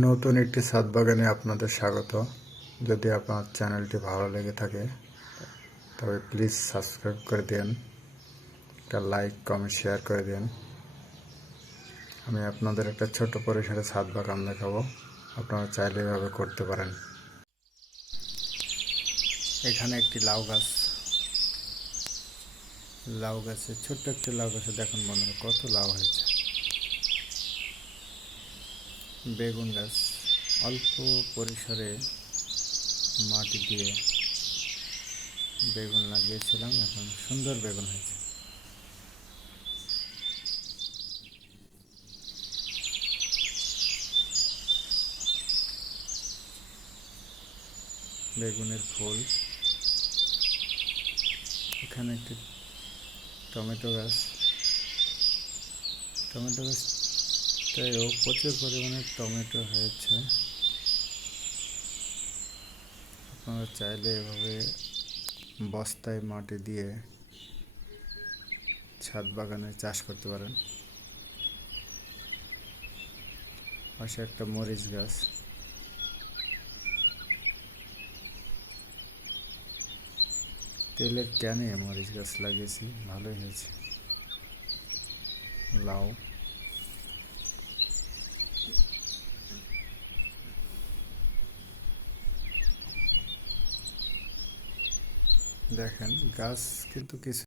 নতুন একটি ছাদ বাগানে আপনাদের স্বাগত। যদি আপনার চ্যানেলটি ভালো লেগে থাকে তবে প্লিজ সাবস্ক্রাইব করে দিন, একটা লাইক কমেন্ট শেয়ার করে দিন। আমি আপনাদের একটা ছোট পরিসরে ছাদ বাগান দেখাবো, আপনারা চাইলে এভাবে করতে পারেন। এখানে একটি লাউ গাছে ছোট্ট একটি লাউ গাছে দেখুন বন্ধুরা কত লাউ হয়েছে। বেগুন গাছ অল্প পরিসরে মাটি দিয়ে বেগুন লাগিয়েছিলাম, এখন সুন্দর বেগুন হয়েছে। বেগুনের ফুল। এখানে একটি টমেটো গাছটায়ও প্রচুর পরিমাণে টমেটো হয়েছে। আপনারা চাইলে এভাবে বস্তায় মাটি দিয়ে ছাদ বাগানে চাষ করতে পারেন। পাশে একটা মরিচ গাছ, তেলের ক্যানে মরিচ গাছ লাগিয়েছি, ভালোই হয়েছে। লাউ, দেখেন গাছ কিন্তু কিছু